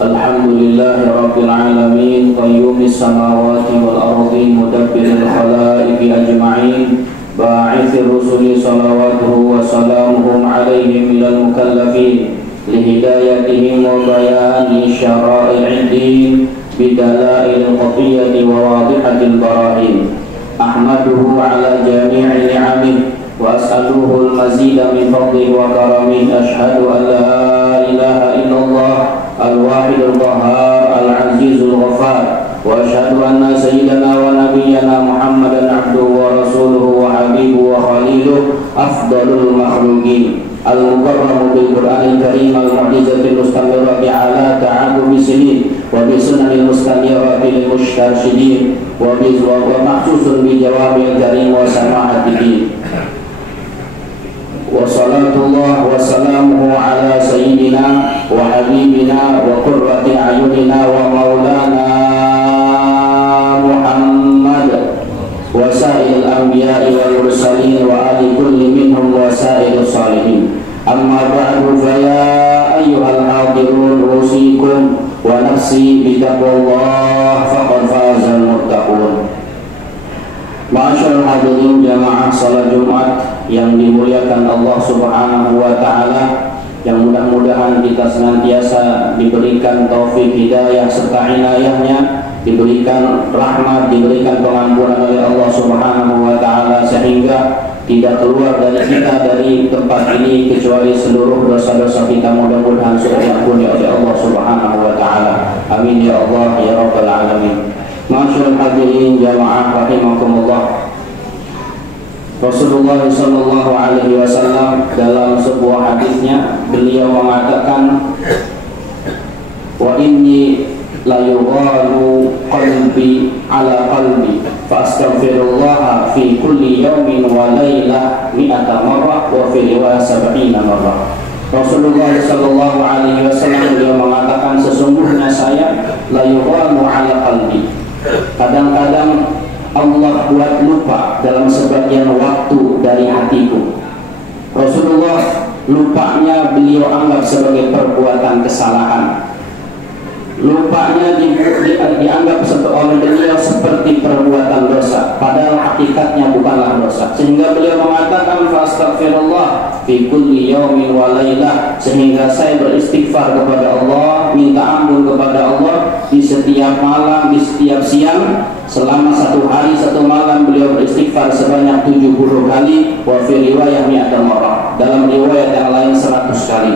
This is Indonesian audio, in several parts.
Alhamdulillahi Rabbil Alamin, Qayyumis samawati wal ardi, Mudabbiril khalaiqi ajma'in, Ba'ithir rusuli salawatuhu wa salamuhum alaihim minal mukallafin, Lihidayatihim wa bayani syara'i'id din, Bidalail qatiyyati wa wadihatil barahin. Ahmaduhu ala jami'i ni'amih, wa as'aluhu al-mazida min fadlihi wa karamih. Ashhadu an la ilaha illallah al-wahid al-qahhar al-aziz al-ghaffar, wa ashhadu anna sayyidana wa nabiyyana Muhammadan abduhu wa rasuluhu wa habibuhu wa khaliluhu, afdalul makhluqin, al-mukarramu bil Qur'anil karim, al-mu'jizatil mustamirrati ala ta'aqubi sinin, wa bi sunanil mustamirrati lil mustarsyidin, wa makhsusun bi jawabil karim wa samahatihi. Wa salatullah wa salamuhu ala sayyidina wa habibina wa qurrati ayunina wa maulana Muhammad wa sa'il anbiya'i wal mursalin wa ali kulli minhum wa sa'il salihin. Amma ba'du, fa ya ayyuhal hadirun, usikum wa nafsi bitaqwallah, faqad fazal muttaqun. Ma'asyarul hadirin jamaah salat Jumat yang dimuliakan Allah Subhanahu wa taala, yang mudah-mudahan kita senantiasa diberikan taufik hidayah serta inayahnya, diberikan rahmat, diberikan pengampunan oleh Allah Subhanahu wa taala, sehingga tidak keluar dari kita dari tempat ini kecuali seluruh dosa-dosa kita mudah-mudahan sudah diampuni oleh Allah Subhanahu wa taala. Amin ya Allah ya rabbal alamin. Ma'asyarul hadirin jamaah rahimakumullah. Rasulullah sallallahu alaihi wasallam dalam sebuah hadisnya beliau mengatakan, wa inni la yughalu qalbi ala qalbi fa astaghfirullah fi kulli yawmin wa laylah mi'ata marrah wa fi riwayah 70 marrah. Rasulullah sallallahu alaihi wasallam beliau mengatakan, sesungguhnya saya la yughalu ala qalbi, kadang-kadang Allah buat lupa dalam sebagian waktu dari hatiku. Rasulullah lupanya beliau anggap sebagai perbuatan kesalahan. Lupanya dianggap oleh beliau seperti perbuatan dosa, padahal hakikatnya bukanlah dosa. Sehingga beliau mengatakan, fastaghfirullah fi kulli yaumin wa lailah, sehingga saya beristighfar kepada Allah, minta ampun kepada Allah di setiap malam, di setiap siang. Selama satu hari satu malam beliau beristighfar sebanyak 70 kali, wa fi riwayah mi'ata marrah, dalam riwayat yang lain 100 kali.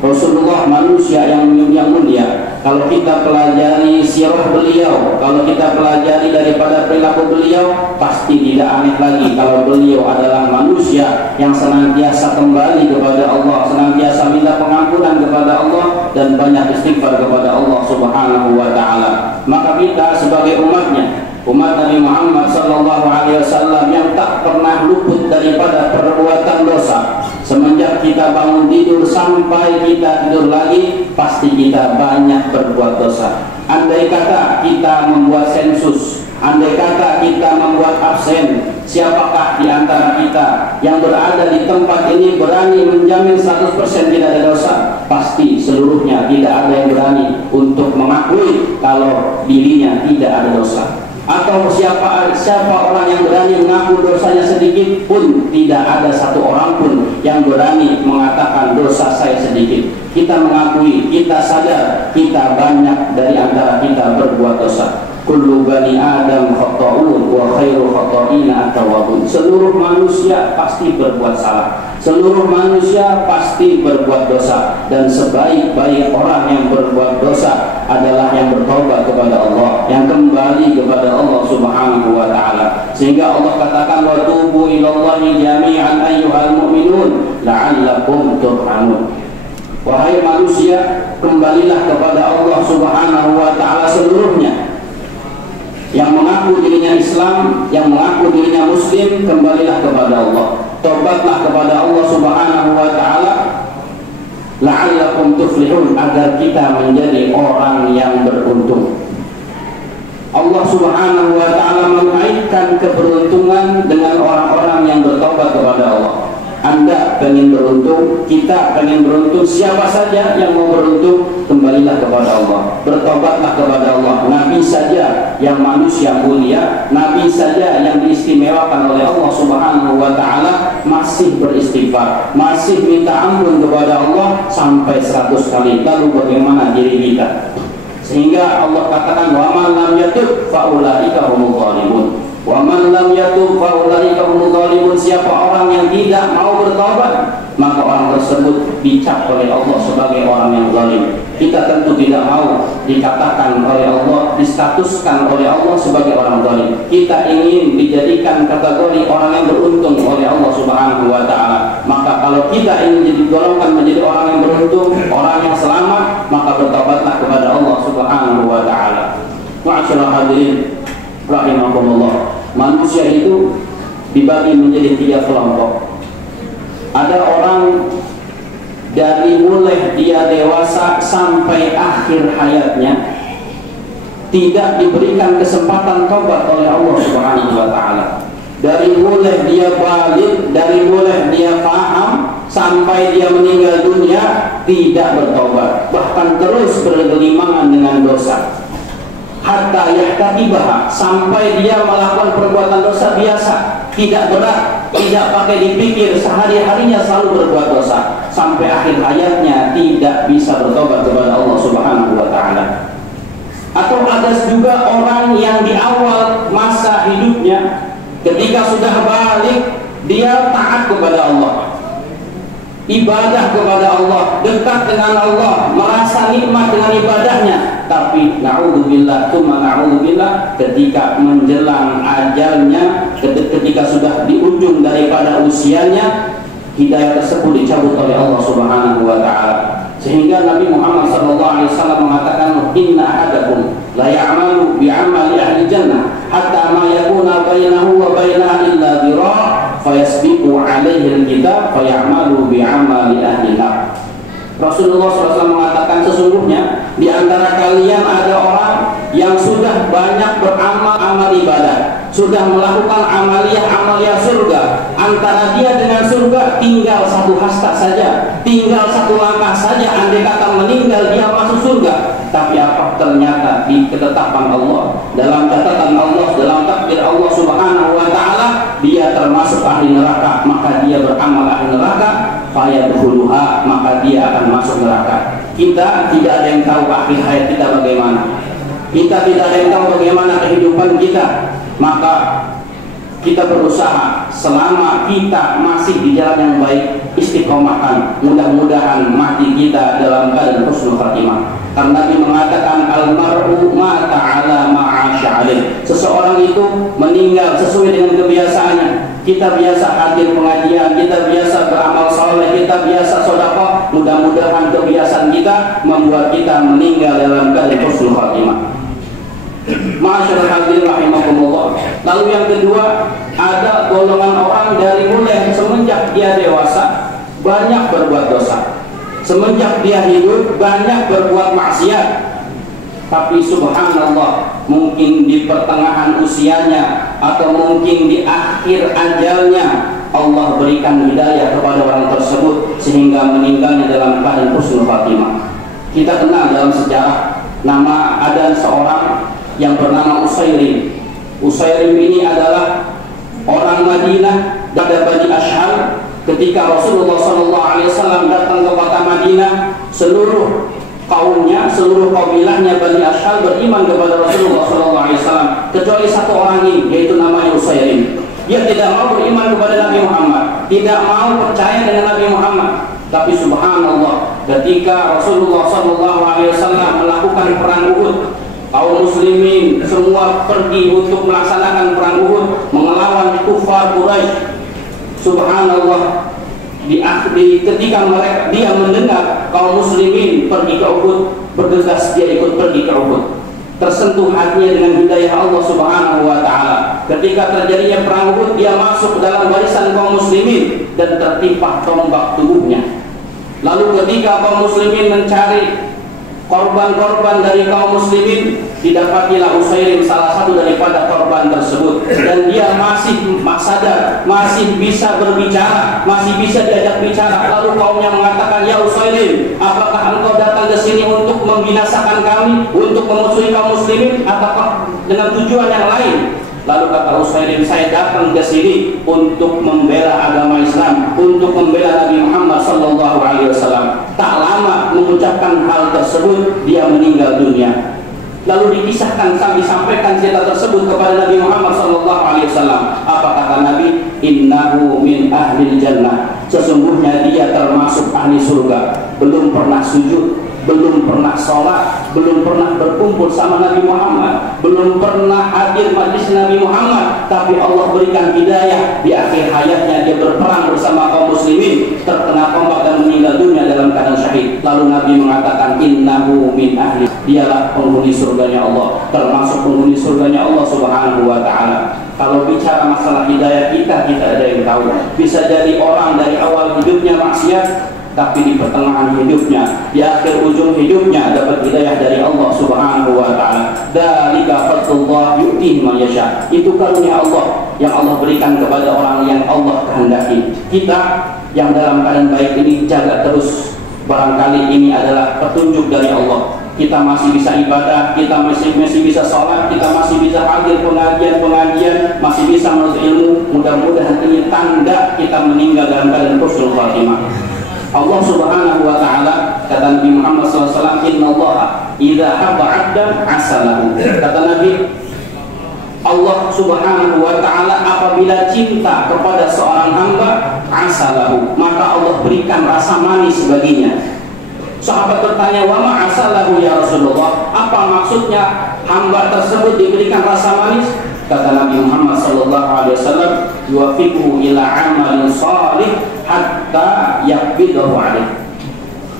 Rasulullah manusia yang mulia. Kalau kita pelajari sirah beliau, kalau kita pelajari daripada perilaku beliau, pasti tidak aneh lagi kalau beliau adalah manusia yang senantiasa kembali kepada Allah, senantiasa minta pengampunan kepada Allah dan banyak istighfar kepada Allah Subhanahu wa taala. Maka kita sebagai umatnya, umat Nabi Muhammad sallallahu alaihi wasallam yang tak pernah luput daripada perbuatan dosa, semenjak kita bangun tidur sampai kita tidur lagi, pasti kita banyak berbuat dosa. Andai kata kita membuat sensus, andai kata kita membuat absen, siapakah di antara kita yang berada di tempat ini berani menjamin 100% tidak ada dosa? Pasti seluruhnya tidak ada yang berani untuk mengakui kalau dirinya tidak ada dosa. Atau siapa orang yang berani mengaku dosanya sedikit pun, tidak ada satu orang pun yang berani mengatakan dosa saya sedikit. Kita mengakui, kita sadar, kita banyak dari antara kita berbuat dosa. Kullu bani Adam khata'un wa khairu khata'ina at-tawwabun. Seluruh manusia pasti berbuat salah. Seluruh manusia pasti berbuat dosa, dan sebaik-baik orang yang berbuat dosa adalah yang bertobat kepada Allah, yang kembali kepada Allah Subhanahu wa taala. Sehingga Allah katakan, wa tubu ilallahi jami'an ayyuhal mu'minun la'allakum turhamun. Wahai manusia, kembalilah kepada Allah Subhanahu wa taala seluruhnya. Yang mengaku dirinya Islam, yang mengaku dirinya Muslim, kembalilah kepada Allah. Tobatlah kepada Allah Subhanahu wa taala, la'allakum tuflihun, agar kita menjadi orang yang beruntung. Allah Subhanahu wa taala mengaitkan keberuntungan dengan orang-orang yang bertobat kepada Allah. Anda ingin beruntung beruntung, kita pengen beruntung, siapa saja yang mau beruntung, kembalilah kepada Allah, bertobatlah kepada Allah. Nabi saja yang manusia mulia, Nabi saja yang diistimewakan oleh Allah Subhanahu wa Ta'ala masih beristighfar, masih minta ampun kepada Allah sampai 100 kali. Lalu bagaimana diri kita? Sehingga Allah katakan, wa man lam yatub fa ulaika humul zalimun. Wa man lam yatub fa ulaika humul zalimun. Siapa orang yang tidak mau bertobat, maka orang tersebut dicap oleh Allah sebagai orang yang zalim. Kita tentu tidak mau dikatakan oleh Allah, distatuskan oleh Allah sebagai orang zalim. Kita ingin dijadikan kategori orang yang beruntung oleh Allah Subhanahu wa Ta'ala. Maka kalau kita ingin digolongkan menjadi orang yang beruntung, orang yang selamat, maka bertobatlah kepada Allah Subhanahu wa Ta'ala. Ma'asyiral hadirin rahimakumullah. Manusia itu dibagi menjadi 3 kelompok. Ada orang dari mulai dia dewasa sampai akhir hayatnya tidak diberikan kesempatan tobat oleh Allah Subhanahu wa Ta'ala. Dari mulai dia balik, dari mulai dia paham sampai dia meninggal dunia tidak bertobat, bahkan terus bergelimangan dengan dosa. Hatta yahtaqibah, sampai dia melakukan perbuatan dosa biasa, tidak berat, tidak pakai dipikir, sehari-harinya selalu berbuat dosa, sampai akhir hayatnya tidak bisa bertobat kepada Allah Subhanahu wa Ta'ala. Atau ada juga orang yang di awal masa hidupnya ketika sudah balik dia taat kepada Allah, ibadah kepada Allah, dekat dengan Allah, merasa nikmat dengan ibadahnya. Tapi na'udzubillah, tsumma na'udzubillah, ketika menjelang ajalnya, ketika sudah di ujung daripada usianya, hidayah tersebut dicabut oleh Allah Subhanahu wa Ta'ala. Sehingga Nabi Muhammad SAW mengatakan, inna ahadakum la ya'malu bi'amali ahli jannah hatta ma yakuna bainahu wa bainaha illa dhira' fayasbiqu alaihi al-kitab fayamalu bi'amali ahli nar. Rasulullah SAW mengatakan, sesungguhnya di antara kalian ada orang yang sudah banyak beramal amal ibadah, sudah melakukan amaliyah surga. Antara dia dengan surga tinggal 1 hasta saja, tinggal 1 langkah saja. Andai kata meninggal dia masuk surga. Tapi apa ternyata di ketetapan Allah, dalam catatan Allah, dalam takdir Allah Subhanahu wa Ta'ala, dia termasuk ahli neraka. Maka dia beramal ahli neraka, fayadkhuluha, maka dia akan masuk neraka. Kita tidak ada yang tahu akhir hayat kita bagaimana. Kita tidak ada yang tahu bagaimana kehidupan kita. Maka kita berusaha selama kita masih di jalan yang baik, istiqomahkan. Mudah-mudahan mati kita dalam keadaan husnul khatimah. Karena Nabi mengatakan, al-mar'u ma ta'ala ma'asya alaih. Seseorang itu meninggal sesuai dengan kebiasaannya. Kita biasa hadir pengajian, kita biasa beramal saleh, kita biasa sedekah. Mudah-mudahan kebiasaan kita membuat kita meninggal dalam keadaan husnul khatimah. Ma'asyiral hadirin rahimakumullah. Lalu yang kedua, ada golongan orang dari mulai semenjak dia dewasa banyak berbuat dosa, semenjak dia hidup banyak berbuat maksiat. Tapi subhanallah, mungkin di pertengahan usianya atau mungkin di akhir ajalnya Allah berikan hidayah kepada orang tersebut sehingga meninggalnya dalam keadaan husnul khatimah. Kita kenal dalam sejarah, nama ada seorang yang bernama Usairim. Usairim ini adalah orang Madinah dari Bani Ashhal. Ketika Rasulullah SAW datang ke kota Madinah, seluruh kaumnya, seluruh kabilahnya Bani Ashhal beriman kepada Rasulullah SAW, kecuali 1 orang ini, yaitu namanya Usairim. Dia tidak mau beriman kepada Nabi Muhammad, tidak mau percaya dengan Nabi Muhammad. Tapi subhanallah, ketika Rasulullah SAW melakukan perang Uhud, kaum muslimin semua pergi untuk melaksanakan perang Uhud, melawan kufar Quraisy. Subhanallah, ketika dia mendengar kaum muslimin pergi ke Uhud, bergegas dia ikut pergi ke Uhud. Tersentuh hatinya dengan hidayah Allah Subhanahu wa Ta'ala. Ketika terjadinya perang Uhud, dia masuk dalam barisan kaum muslimin dan tertimpa tombak tubuhnya. Lalu ketika kaum muslimin mencari korban-korban dari kaum muslimin, didapatilah Usairim salah satu daripada korban tersebut, dan dia masuk masih sadar, masih bisa berbicara, masih bisa diajak bicara. Lalu kaumnya mengatakan, ya Usailim, apakah engkau datang ke sini untuk membinasakan kami, untuk memusuhi kaum muslimin, ataukah dengan tujuan yang lain? Lalu kata Usailim, saya datang ke sini untuk membela agama Islam, untuk membela Nabi Muhammad SAW. Tak lama mengucapkan hal tersebut, dia meninggal dunia. Lalu dikisahkan, disampaikan cerita tersebut kepada Nabi Muhammad SAW. Apa kata Nabi? Innahu min ahlil jannah. Sesungguhnya dia termasuk ahli surga. Belum pernah sujud, belum pernah sholat, belum pernah berkumpul sama Nabi Muhammad, belum pernah hadir majlis Nabi Muhammad, tapi Allah berikan hidayah. Di akhir hayatnya dia berperang bersama kaum muslimin, terkena tombak dan meninggal dunia dalam keadaan syahid. Lalu Nabi mengatakan, innahu min ahli, dialah penghuni surganya Allah, termasuk penghuni surganya Allah Subhanahu wa ta'ala. Kalau bicara masalah hidayah, kita ada yang tahu. Bisa jadi orang dari awal hidupnya maksiat, tapi di pertengahan hidupnya, di akhir ujung hidupnya dapat hidayah dari Allah Subhanahu wa ta'ala. Dzalika fadlullah yu'tihi man yasha. Itu karunia Allah yang Allah berikan kepada orang yang Allah kehendaki. Kita yang dalam keadaan baik ini jaga terus. Barangkali ini adalah petunjuk dari Allah. Kita masih bisa ibadah, kita masih bisa sholat, kita masih bisa hadir pengajian, masih bisa menuntut ilmu. Mudah-mudahan ini tanda kita meninggal dalam keadaan husnul khatimah. Allah Subhanahu wa ta'ala, kata Nabi Muhammad SAW, innallaha idza habba 'abdan asalahu. Kata Nabi, Allah Subhanahu wa ta'ala apabila cinta kepada seorang hamba, asalahu, maka Allah berikan rasa manis baginya. Sahabat bertanya, wa ma asalahu ya Rasulullah? Apa maksudnya hamba tersebut diberikan rasa manis? Kata Nabi Muhammad SAW, yuwafiquhu ila amalin salih hatta yakbidahu alaih.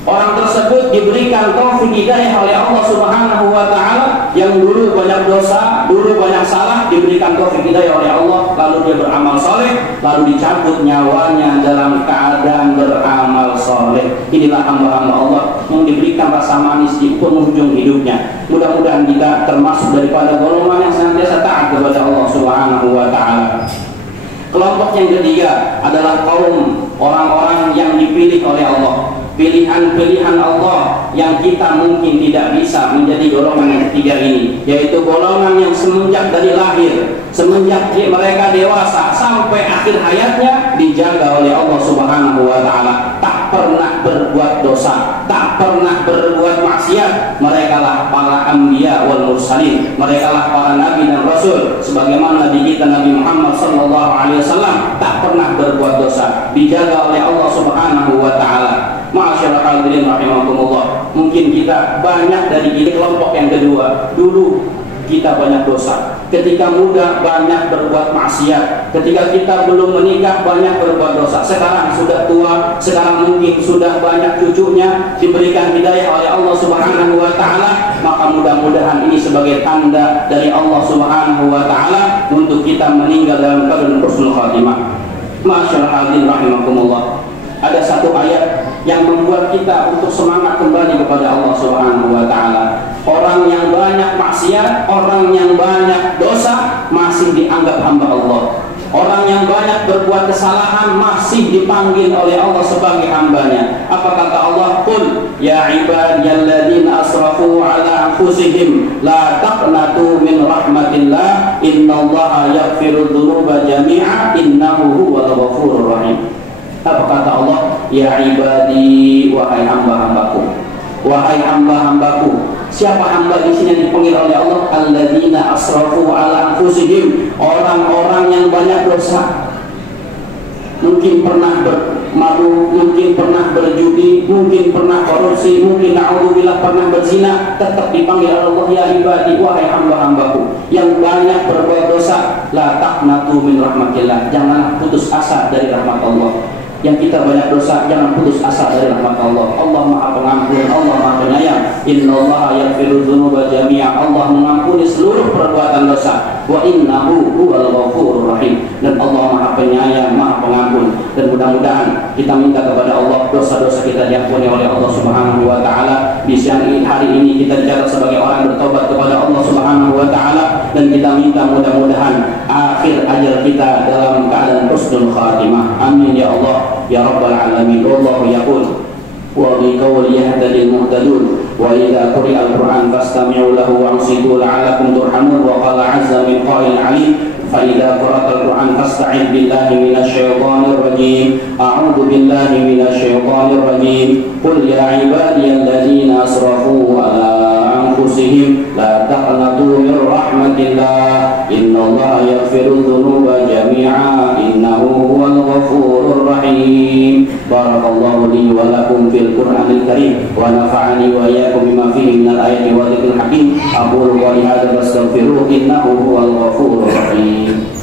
Orang tersebut diberikan taufik hidayah oleh Allah Subhanahu wa ta'ala, yang dulu banyak dosa, dulu banyak salah, diberikan taufik hidayah oleh Allah, lalu dia beramal soleh, lalu dicabut nyawanya dalam keadaan beramal soleh. Inilah hamba-hamba Allah yang diberikan rasa manis di penghujung hidupnya. Mudah-mudahan kita termasuk daripada golongan yang senantiasa taat kepada Allah Subhanahu wa ta'ala. Kelompok yang ketiga adalah kaum orang-orang yang dipilih oleh Allah. Pilihan-pilihan Allah yang kita mungkin tidak bisa menjadi golongan yang ketiga ini, yaitu golongan yang semenjak dari lahir, semenjak mereka dewasa sampai akhir hayatnya dijaga oleh Allah Subhanahu wa ta'ala, tak pernah berbuat dosa, tak pernah berbuat maksiat. Mereka lah para anbiya wal mursalin, mereka lah para nabi dan rasul. Sebagaimana Nabi kita Nabi Muhammad SAW tak pernah berbuat dosa, dijaga oleh Allah Subhanahu wa ta'ala. Ma'asyiral hadirin rahimakumullah, mungkin kita banyak dari kelompok yang kedua. Dulu kita banyak dosa, ketika muda banyak berbuat maksiat, ketika kita belum menikah banyak berbuat dosa. Sekarang sudah tua, sekarang mungkin sudah banyak cucunya, diberikan hidayah oleh Allah Subhanahu wa ta'ala. Maka mudah-mudahan ini sebagai tanda dari Allah Subhanahu wa ta'ala untuk kita meninggal dalam keadaan husnul khatimah. Ma'asyiral hadirin rahimakumullah, ada satu ayat yang membuat kita untuk semangat kembali kepada Allah Subhanahu wa ta'ala. Orang yang banyak maksiat, orang yang banyak dosa masih dianggap hamba Allah. Orang yang banyak berbuat kesalahan masih dipanggil oleh Allah sebagai hambanya. Apa kata Allah? Qul ya ibadiyalladzina asrafu ala anfusihim la taqnatu min rahmatillah innallaha yaghfiru dzunuba jami'a innahu huwal ghafurur rahim. Apa kata Allah? Ya ibadi, wahai hamba-hambaku, wahai hamba-hambaku. Siapa hamba di sini yang dipanggil oleh Allah? Alladzina asrafu ala anfusihim, orang-orang yang banyak dosa. Mungkin pernah bermalu, mungkin pernah berjudi, mungkin pernah korupsi, mungkin na'udzubillah pernah berzina, tetap dipanggil Allah ya ibadi, wahai hamba-hambaku yang banyak berbuat dosa. La taqnatu min rahmatillah, janganlah putus asa dari rahmat Allah. Yang kita banyak dosa, jangan putus asa dari rahmat Allah. Allah Maha Pengampun, Allah Maha Penyayang. Innallaha yaghfiru dzunuba jami'a, Allah mengampuni seluruh perbuatan dosa. Wa innahu huwal ghafurur rahim, dan Allah Maha Penyayang, Maha Pengampun. Dan mudah-mudahan kita minta kepada Allah dosa-dosa kita diampuni oleh Allah Subhanahu wa ta'ala. Di siang hari ini kita dicatat sebagai orang bertobat kepada Allah Subhanahu wa ta'ala. dan kita minta mudah-mudahan akhir ajal kita dalam keadaan husnul khatimah. Amin ya Allah ya rabbal alamin. Wallahu yaqul wa bi qawli yahtadil muhtadun wa idza quri'al qur'an fastami'u lahu wa'ansitu la'allakum turhamun. Wa qala 'azza min qa'il 'alim فإذا قرأت القرآن فاستعذ بالله من الشيطان الرجيم أعوذ بالله من الشيطان الرجيم قل يا عبادي الذين أسرفوا على أنفسهم لا تقنطوا من رحمة الله إن الله يغفر الذنوب جميعا إنه هو الغفور الرحيم. بارك الله لي ولكم في القرآن الكريم ونفعني وإياكم بما فيه من الآيات والذكر الحكيم. أقول قولي هذا واستغفروه إنه هو الغفور الرحيم.